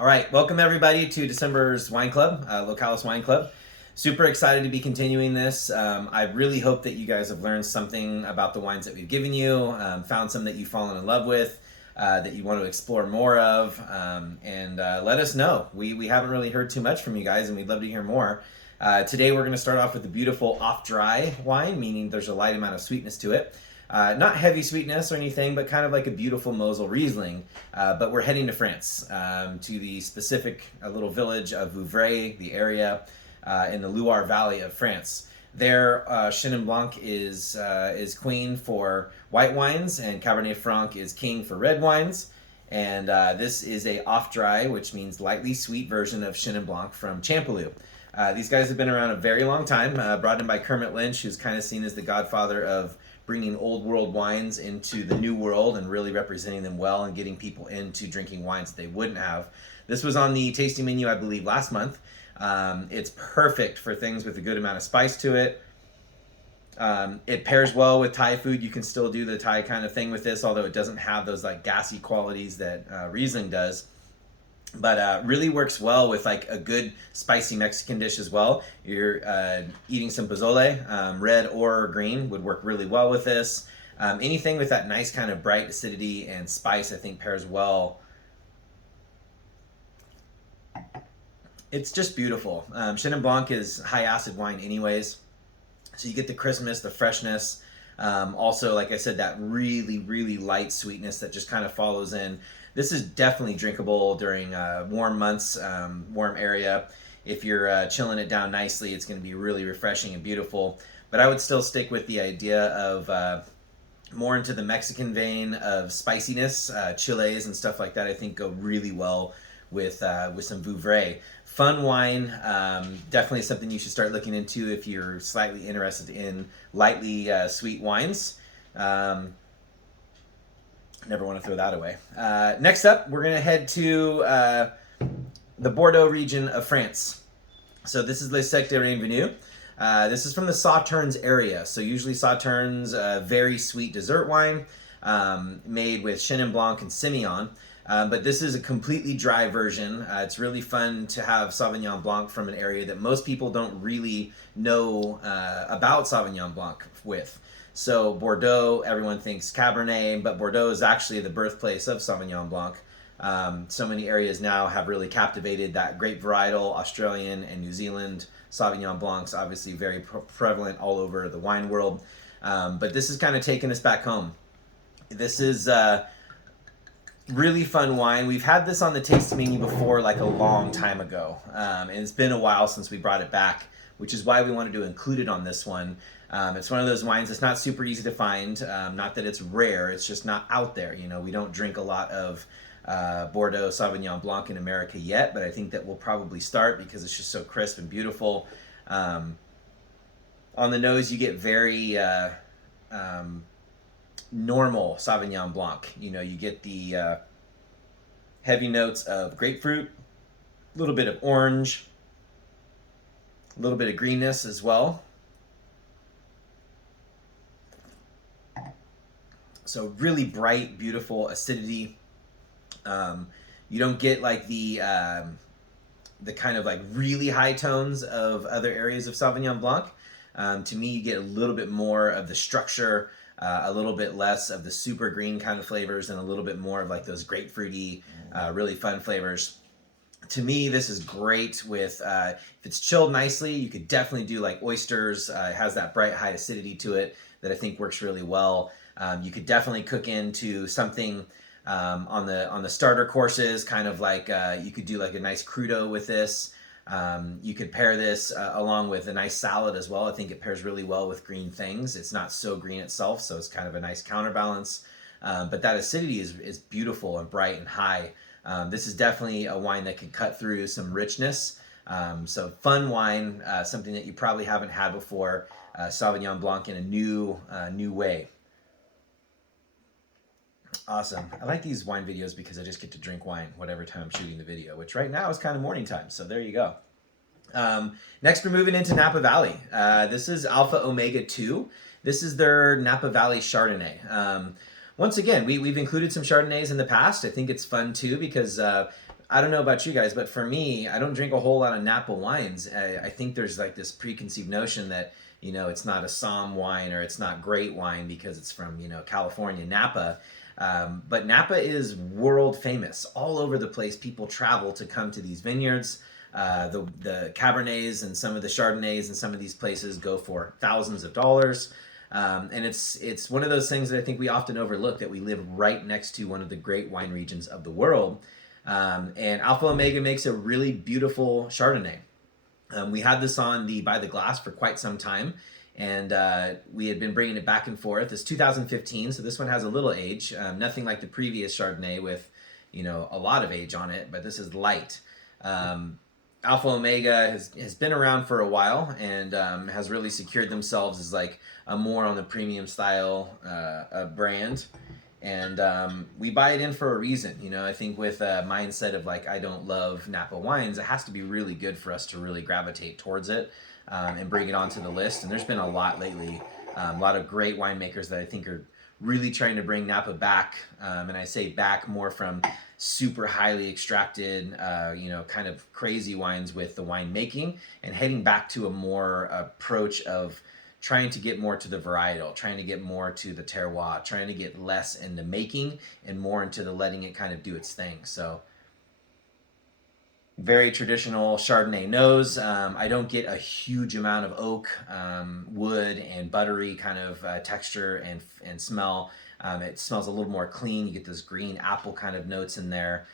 All right, welcome everybody to December's Wine Club, Localis Wine Club. Super excited to be continuing this. I really hope that you guys have learned something about the wines that we've given you, found some that you've fallen in love with, that you want to explore more of, and let us know. We haven't really heard too much from you guys, and we'd love to hear more. Today we're going to start off with a beautiful off-dry wine, meaning there's a light amount of sweetness to it. Not heavy sweetness or anything, but kind of like a beautiful Mosel Riesling. But we're heading to France, to the specific little village of Vouvray, the area in the Loire Valley of France. There, Chenin Blanc is queen for white wines, and Cabernet Franc is king for red wines. And this is a off-dry, which means lightly sweet version of Chenin Blanc from Champollion. These guys have been around a very long time, brought in by Kermit Lynch, who's kind of seen as the godfather of bringing old world wines into the new world and really representing them well and getting people into drinking wines that they wouldn't have. This was on the tasting menu, I believe, last month. It's perfect for things with a good amount of spice to it. It pairs well with Thai food. You can still do the Thai kind of thing with this, although it doesn't have those like gassy qualities that Riesling does. But really works well with like a good spicy Mexican dish as well. You're eating some pozole, red or green would work really well with this. Anything with that nice kind of bright acidity and spice I think pairs well. It's just beautiful. Chenin Blanc is high acid wine anyways, so you get the crispness, the freshness. Also, like I said, that really, really light sweetness that just kind of follows in. This is definitely drinkable during warm months, warm area. If you're chilling it down nicely, it's going to be really refreshing and beautiful. But I would still stick with the idea of more into the Mexican vein of spiciness. Chiles and stuff like that I think go really well with some Vouvray. Fun wine, definitely something you should start looking into if you're slightly interested in lightly sweet wines. Never want to throw that away. Next up, we're going to head to the Bordeaux region of France. So this is Les Secs de Revenus. This is from the Sauternes area. So usually Sauternes, very sweet dessert wine made with Chenin Blanc and Semillon. But this is a completely dry version. It's really fun to have Sauvignon Blanc from an area that most people don't really know about Sauvignon Blanc with. So Bordeaux, everyone thinks Cabernet, but Bordeaux is actually the birthplace of Sauvignon Blanc. So many areas now have really captivated that great varietal, Australian and New Zealand Sauvignon Blancs, obviously very prevalent all over the wine world. But this is kind of taking us back home. This is really fun wine. We've had this on the tasting menu before, like a long time ago. And it's been a while since we brought it back, which is why we wanted to include it on this one. It's one of those wines that's not super easy to find. Not that it's rare, it's just not out there. You know, we don't drink a lot of Bordeaux Sauvignon Blanc in America yet, but I think that we'll probably start because it's just so crisp and beautiful. On the nose, you get very normal Sauvignon Blanc. You know, you get the heavy notes of grapefruit, a little bit of orange, a little bit of greenness as well. So really bright, beautiful acidity. You don't get like the kind of like really high tones of other areas of Sauvignon Blanc. To me, you get a little bit more of the structure, a little bit less of the super green kind of flavors, and a little bit more of like those grapefruity, really fun flavors. To me, this is great with, if it's chilled nicely, you could definitely do like oysters. It has that bright, high acidity to it that I think works really well. You could definitely cook into something on the starter courses, kind of like you could do like a nice crudo with this. You could pair this along with a nice salad as well. I think it pairs really well with green things. It's not so green itself, so it's kind of a nice counterbalance. But that acidity is beautiful and bright and high. This is definitely a wine that can cut through some richness. So fun wine, something that you probably haven't had before. Sauvignon Blanc in a new way. Awesome. I like these wine videos because I just get to drink wine whatever time I'm shooting the video, which right now is kind of morning time, so there you go. Next, we're moving into Napa Valley. This is Alpha Omega 2. This is their Napa Valley Chardonnay. Once again, we've included some Chardonnays in the past. I think it's fun too because I don't know about you guys, but for me, I don't drink a whole lot of Napa wines. I think there's like this preconceived notion that, it's not a Somm wine or it's not great wine because it's from, California, Napa. But Napa is world famous. All over the place, people travel to come to these vineyards. The Cabernets and some of the Chardonnays and some of these places go for thousands of dollars. And it's one of those things that I think we often overlook, that we live right next to one of the great wine regions of the world. And Alpha Omega makes a really beautiful Chardonnay. We had this on the By the Glass for quite some time, and we had been bringing it back and forth. It's 2015, so this one has a little age. Nothing like the previous Chardonnay with, a lot of age on it, but this is light. Alpha Omega has been around for a while and has really secured themselves as like a more on the premium style brand. And we buy it in for a reason. I think with a mindset of like, I don't love Napa wines, it has to be really good for us to really gravitate towards it and bring it onto the list. And there's been a lot lately, a lot of great winemakers that I think are really trying to bring Napa back. And I say back more from super highly extracted, kind of crazy wines with the winemaking, and heading back to a more approach of trying to get more to the varietal, trying to get more to the terroir, trying to get less into making and more into the letting it kind of do its thing. So very traditional Chardonnay nose. I don't get a huge amount of oak, wood, and buttery kind of texture and smell. It smells a little more clean. You get those green apple kind of notes in there.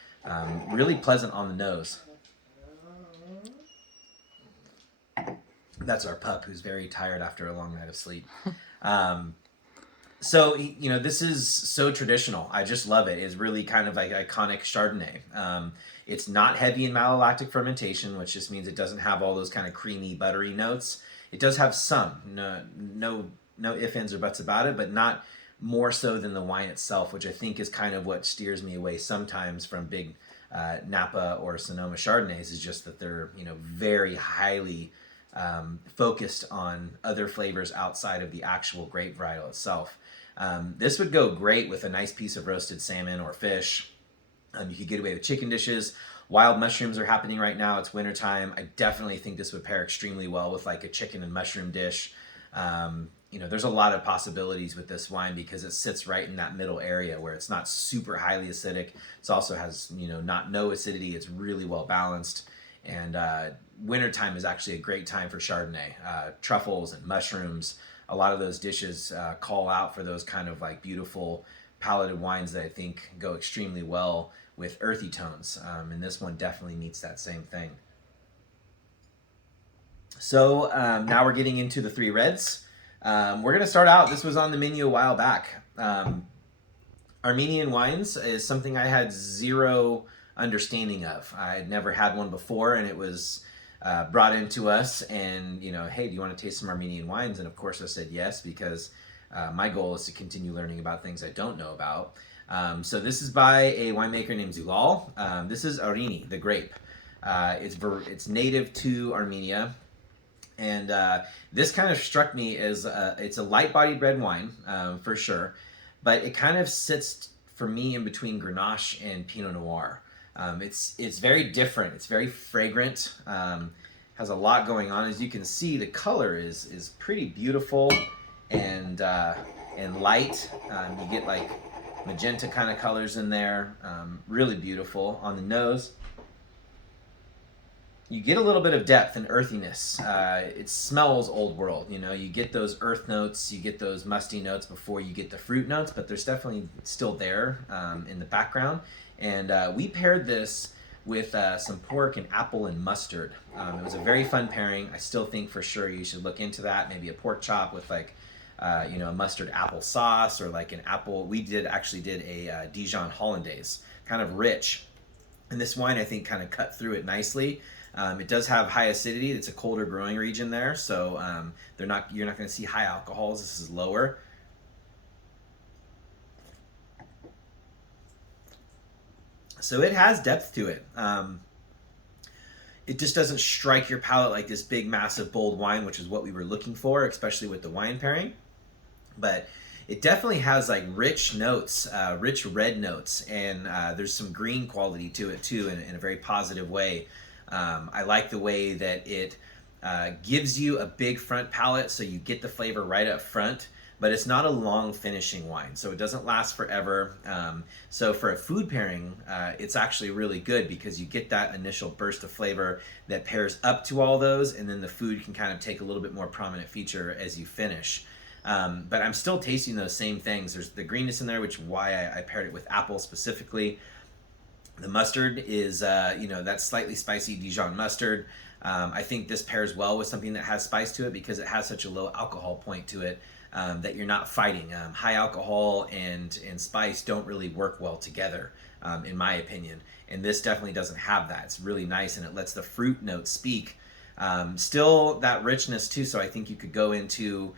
Really pleasant on the nose. That's our pup, who's very tired after a long night of sleep. So, this is so traditional. I just love it. It's really kind of like iconic Chardonnay. It's not heavy in malolactic fermentation, which just means it doesn't have all those kind of creamy, buttery notes. It does have some, no ifs, ands, or buts about it, but not more so than the wine itself, which I think is kind of what steers me away sometimes from big Napa or Sonoma Chardonnays, is just that they're, very highly focused on other flavors outside of the actual grape varietal itself. This would go great with a nice piece of roasted salmon or fish. You could get away with chicken dishes. Wild mushrooms are happening right now. It's wintertime. I definitely think this would pair extremely well with like a chicken and mushroom dish. There's a lot of possibilities with this wine because it sits right in that middle area where it's not super highly acidic. It also has, no acidity. It's really well balanced. And wintertime is actually a great time for Chardonnay. Truffles and mushrooms, a lot of those dishes call out for those kind of like beautiful palated wines that I think go extremely well with earthy tones. And this one definitely meets that same thing. So now we're getting into the three reds. We're going to start out, this was on the menu a while back. Armenian Wines is something I had zero understanding of. I had never had one before, and it was brought into us, and hey, do you want to taste some Armenian wines? And of course I said yes, because my goal is to continue learning about things I don't know about. So this is by a winemaker named Zulal. This is Arini, the grape. It's native to Armenia, and this kind of struck me as it's a light-bodied red wine for sure, but it kind of sits for me in between Grenache and Pinot Noir. It's very different. It's very fragrant. Has a lot going on. As you can see, the color is pretty beautiful and light. You get like magenta kind of colors in there. Really beautiful on the nose. You get a little bit of depth and earthiness. It smells old world. You get those earth notes, you get those musty notes before you get the fruit notes, but there's definitely still there in the background. And we paired this with some pork and apple and mustard. It was a very fun pairing. I still think for sure you should look into that. Maybe a pork chop with like, a mustard apple sauce, or like an apple. We actually did a Dijon Hollandaise, kind of rich. And this wine, I think, kind of cut through it nicely. It does have high acidity. It's a colder growing region there, so you're not going to see high alcohols. This is lower. So it has depth to it. It just doesn't strike your palate like this big, massive, bold wine, which is what we were looking for, especially with the wine pairing. But it definitely has like rich notes, rich red notes, and there's some green quality to it too, in a very positive way. I like the way that it gives you a big front palate, so you get the flavor right up front, but it's not a long finishing wine, so it doesn't last forever. So for a food pairing, it's actually really good because you get that initial burst of flavor that pairs up to all those, and then the food can kind of take a little bit more prominent feature as you finish. But I'm still tasting those same things. There's the greenness in there, which is why I paired it with apple specifically. The mustard is, that slightly spicy Dijon mustard. I think this pairs well with something that has spice to it because it has such a low alcohol point to it. That you're not fighting. High alcohol and spice don't really work well together, in my opinion. And this definitely doesn't have that. It's really nice, and it lets the fruit notes speak. Still that richness too. So I think you could go into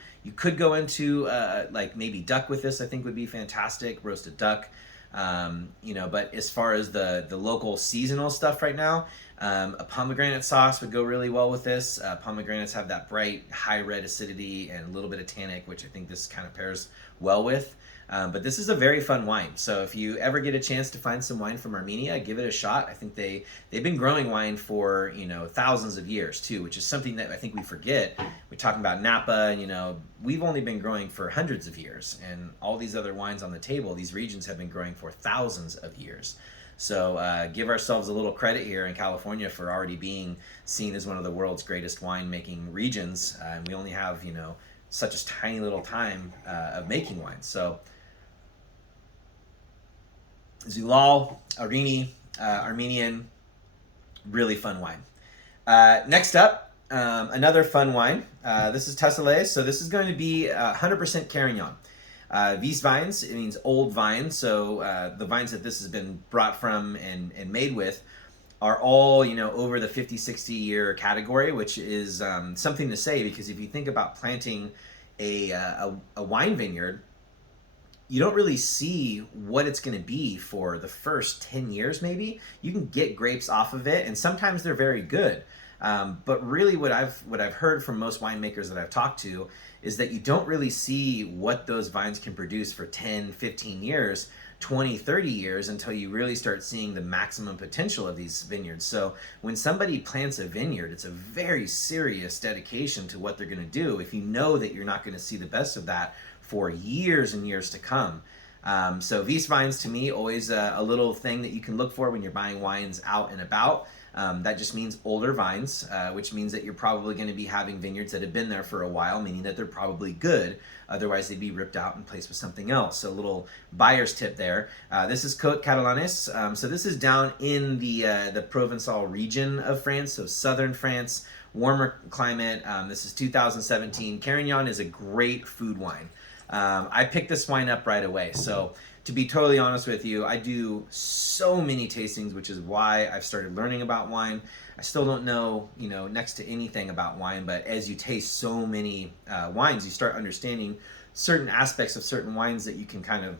like maybe duck with this. I think would be fantastic, roasted duck. But as far as the local seasonal stuff right now, a pomegranate sauce would go really well with this. Pomegranates have that bright, high red acidity and a little bit of tannic, which I think this kind of pairs well with. But this is a very fun wine. So if you ever get a chance to find some wine from Armenia, give it a shot. I think they've been growing wine for, thousands of years too, which is something that I think we forget. We're talking about Napa, we've only been growing for hundreds of years, and all these other wines on the table, these regions have been growing for thousands of years. So give ourselves a little credit here in California for already being seen as one of the world's greatest winemaking regions. And we only have, such a tiny little time of making wine. So Zulal, Arini, Armenian, really fun wine. Next up, another fun wine. This is Tusslee. So this is going to be 100% Carignan. These vines, it means old vines, so the vines that this has been brought from and made with are all, over the 50, 60 year category, which is something to say, because if you think about planting a wine vineyard, you don't really see what it's going to be for the first 10 years maybe. You can get grapes off of it, and sometimes they're very good. But really what I've heard from most winemakers that I've talked to is that you don't really see what those vines can produce for 10, 15 years, 20, 30 years until you really start seeing the maximum potential of these vineyards. So when somebody plants a vineyard, it's a very serious dedication to what they're going to do if you know that you're not going to see the best of that for years and years to come. So these vines, to me, always a little thing that you can look for when you're buying wines out and about. That just means older vines, which means that you're probably going to be having vineyards that have been there for a while, meaning that they're probably good. Otherwise, they'd be ripped out and placed with something else. So a little buyer's tip there. This is Catalanis. So this is down in the Provençal region of France, so southern France, warmer climate. This is 2017. Carignan is a great food wine. I picked this wine up right away. So to be totally honest with you, I do so many tastings, which is why I've started learning about wine. I still don't know, next to anything about wine, but as you taste so many wines, you start understanding certain aspects of certain wines that you can kind of,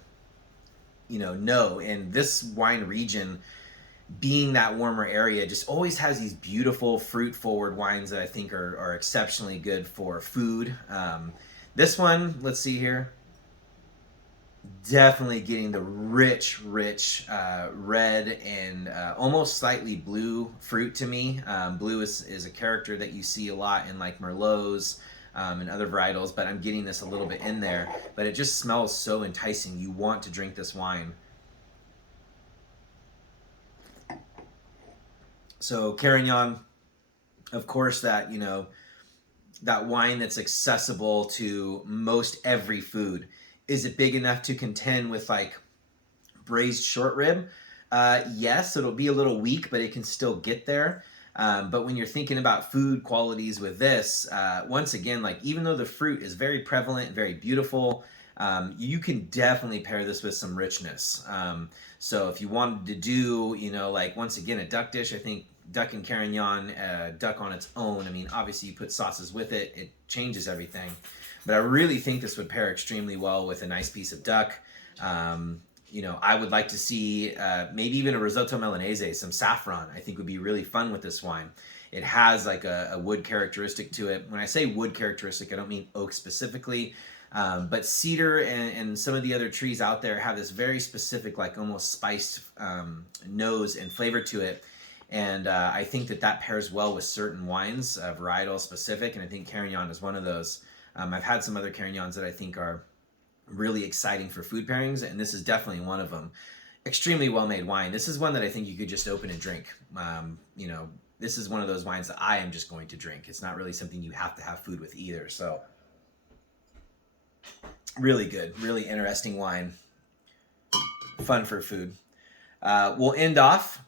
know. And this wine region, being that warmer area, just always has these beautiful fruit-forward wines that I think are exceptionally good for food. This one, let's see here. Definitely getting the rich red and almost slightly blue fruit to me. Blue is a character that you see a lot in like Merlots and other varietals, but I'm getting this a little bit in there. But it just smells so enticing. You want to drink this wine. So Carignan, of course, that, that wine that's accessible to most every food. Is it big enough to contend with like braised short rib? Yes, it'll be a little weak, but it can still get there. But when you're thinking about food qualities with this, once again, like even though the fruit is very prevalent and very beautiful, you can definitely pair this with some richness. So if you wanted to do, like once again, a duck dish, I think duck and Carignan, duck on its own. I mean, obviously you put sauces with it, it changes everything. But I really think this would pair extremely well with a nice piece of duck. I would like to see maybe even a risotto Milanese, some saffron, I think would be really fun with this wine. It has like a wood characteristic to it. When I say wood characteristic, I don't mean oak specifically. But cedar and some of the other trees out there have this very specific, like almost spiced nose and flavor to it. And I think that pairs well with certain wines, varietal specific, and I think Carignan is one of those. I've had some other Carignans that I think are really exciting for food pairings, and this is definitely one of them. Extremely well-made wine. This is one that I think you could just open and drink. This is one of those wines that I am just going to drink. It's not really something you have to have food with either. So really good, really interesting wine. Fun for food. We'll end off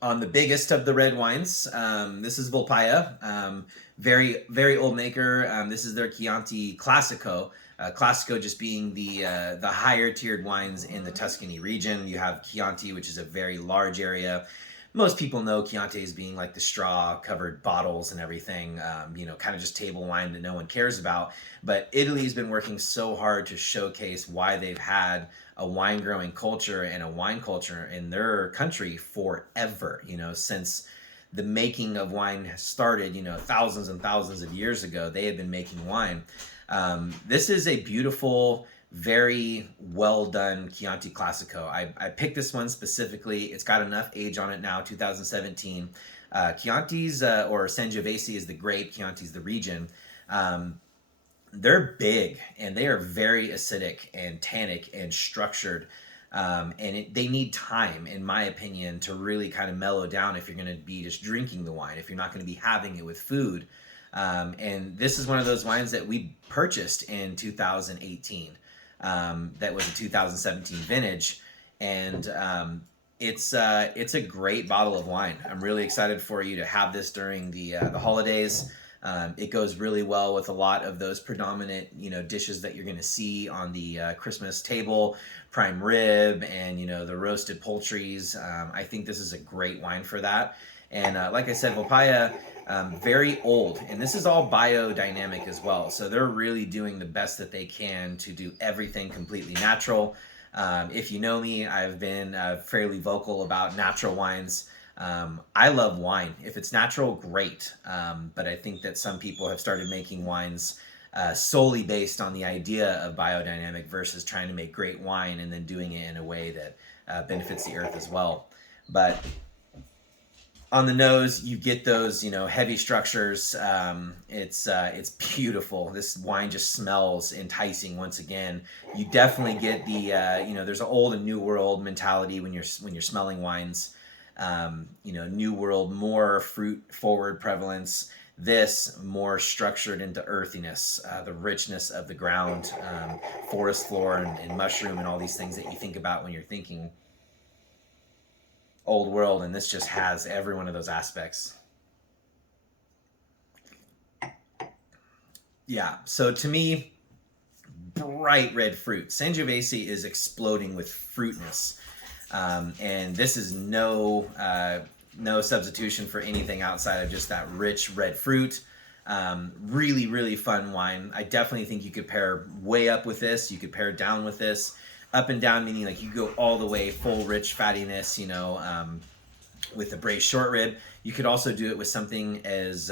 on the biggest of the red wines. This is Volpaia. Very, very old maker. This is their Chianti Classico. Classico just being the higher tiered wines in the Tuscany region. You have Chianti, which is a very large area. Most people know Chianti as being like the straw-covered bottles and everything, kind of just table wine that no one cares about. But Italy has been working so hard to showcase why they've had a wine-growing culture and a wine culture in their country forever, since the making of wine started, thousands and thousands of years ago. They have been making wine. This is a beautiful, very well done Chianti Classico. I picked this one specifically. It's got enough age on it now, 2017. Chianti's, or Sangiovese is the grape, Chianti's the region. They're big and they are very acidic and tannic and structured. They need time, in my opinion, to really kind of mellow down if you're going to be just drinking the wine, if you're not going to be having it with food. And this is one of those wines that we purchased in 2018. That was a 2017 vintage, and it's a great bottle of wine. I'm really excited for you to have this during the holidays. It goes really well with a lot of those predominant dishes that you're going to see on the Christmas table, prime rib and the roasted poultries. I think this is a great wine for that. And like I said, Volpaia, very old, and this is all biodynamic as well. So they're really doing the best that they can to do everything completely natural. If you know me, I've been fairly vocal about natural wines. I love wine. If it's natural, great. But I think that some people have started making wines solely based on the idea of biodynamic versus trying to make great wine and then doing it in a way that benefits the earth as well. But on the nose, you get those, heavy structures. It's beautiful. This wine just smells enticing. Once again, you definitely get the, there's an old and new world mentality when you're smelling wines. New world, more fruit forward prevalence. This more structured into earthiness, the richness of the ground, forest floor and mushroom and all these things that you think about when you're thinking old world, and this just has every one of those aspects. Yeah, so to me, bright red fruit. Sangiovese is exploding with fruitness, and this is no substitution for anything outside of just that rich red fruit. Really, really fun wine. I definitely think you could pair way up with this. You could pair down with this. Up and down meaning like you go all the way full rich fattiness, with the braised short rib. You could also do it with something as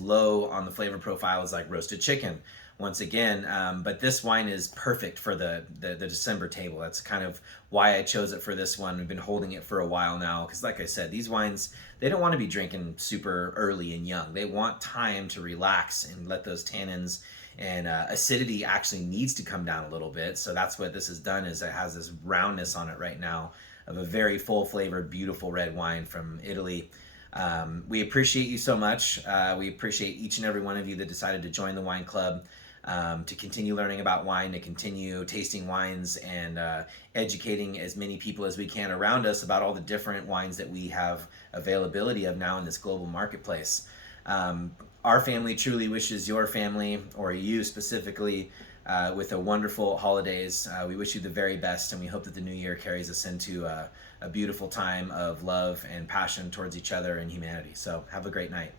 low on the flavor profile as like roasted chicken. Once again, but this wine is perfect for the December table. That's kind of why I chose it for this one. We've been holding it for a while now because, like I said, these wines, they don't want to be drinking super early and young. They want time to relax and let those tannins and acidity actually needs to come down a little bit. So that's what this has done, is it has this roundness on it right now of a very full flavored, beautiful red wine from Italy. We appreciate you so much. We appreciate each and every one of you that decided to join the wine club, to continue learning about wine, to continue tasting wines and educating as many people as we can around us about all the different wines that we have availability of now in this global marketplace. Our family truly wishes your family, or you specifically, with a wonderful holidays. We wish you the very best, and we hope that the new year carries us into a beautiful time of love and passion towards each other and humanity. So have a great night.